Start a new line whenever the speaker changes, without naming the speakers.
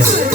Yeah.